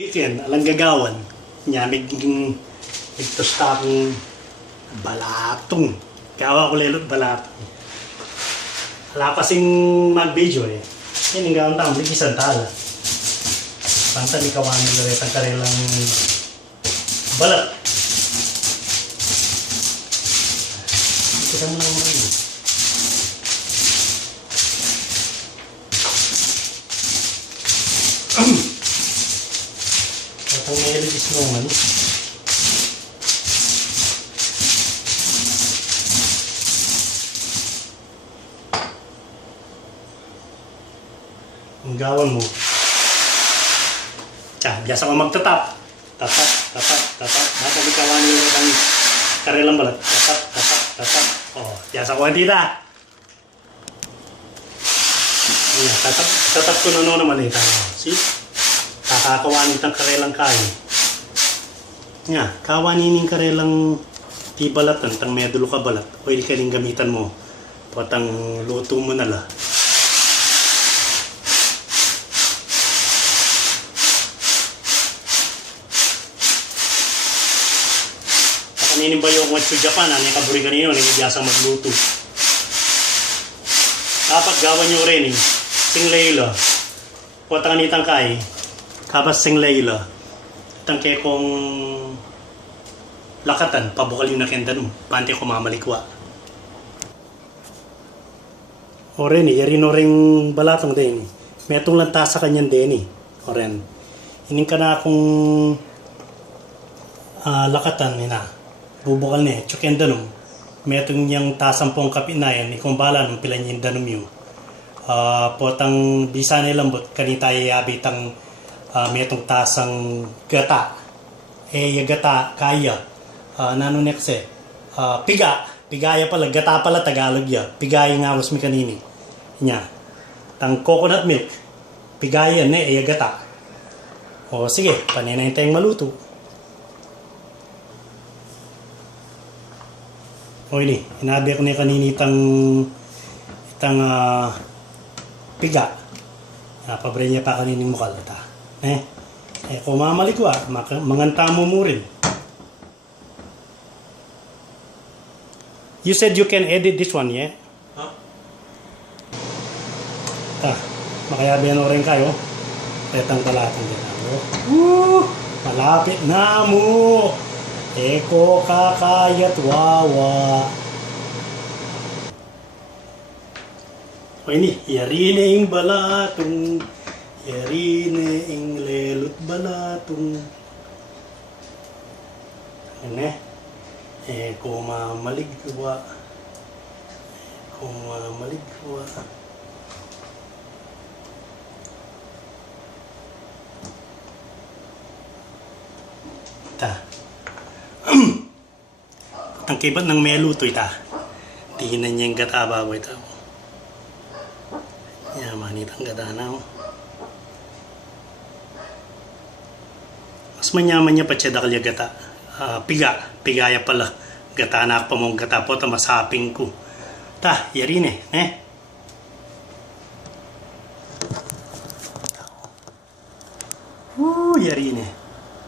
Weekend, alang gagawan. Nyamig ito sa akong balatong. Kawa ko lelot balatong. Wala kasing mag-video eh. Yan yung gawang taong isang tala. Panta ni kawan nila rin ang kanilang balat. Kita mo lang mga yun. Atau melodis naman. Ang gawan mo. Biasa ko magtatap. Tatap. Basta ikawan nyo ang karelang balat. Tatap. Oh, biasa ko ang tita. Ayan, tatap ko na naman ito. See? Kakakawanin ng karelang kain. Nga, kawanin yung karelang ti balatan, tang medulo ka balat. Oil ka rin gamitan mo. Patang luto mo na la. Kaninin ba yung sa Japan, ano yung kaburi kanino, yung biyasang magluto. Kapag gawan nyo rin, sing layla, patang nitang kay, kapas sing layla, tangke kong lakatan, pabukal yung nakenda nung, pante ko mamalikwa. O rin, yari no ring balatong din. May itong lanta sa kanyan din eh. O rin, hining ka na akong lakatan na. Bubukal niya, tsuk yung danum. May itong niyang tasang pong kapinayan, ikong bala nung pila niya yung danum yun. Potang bisa na lambot, kanita yabitang may itong tasang gata. Yung gata, kaya. Nanonek kasi, pigaya pala, gata pala Tagalog ya. Pigaya nga was mi kanini. Nya. Tang coconut milk, pigaya na yung gata. O sige, paninay tayong maluto. O ini, inabi ko na kanini itang piga. Pabre niya pa kanining mukal. Kung mamalikwa, manganta mo rin. You said you can edit this one, yeah? Huh? Makayabihan o rin kayo. Petang talatang din ako. Malapit na mo! Eko kakayat wawa. O ini, yari na yung balatong, yari na yung lelot balatong. Ano Eko mamaligwa, eko mamaligwa. Ang kibat ng meluto ita. Tingnan niya yung gata baboy ito. Yaman itang gata na. Mas manyaman niya pa siya dakal yung gata. Pigaya pala. Gata na pa mong gata po. Masaping ko. Yari ne. Yari ne.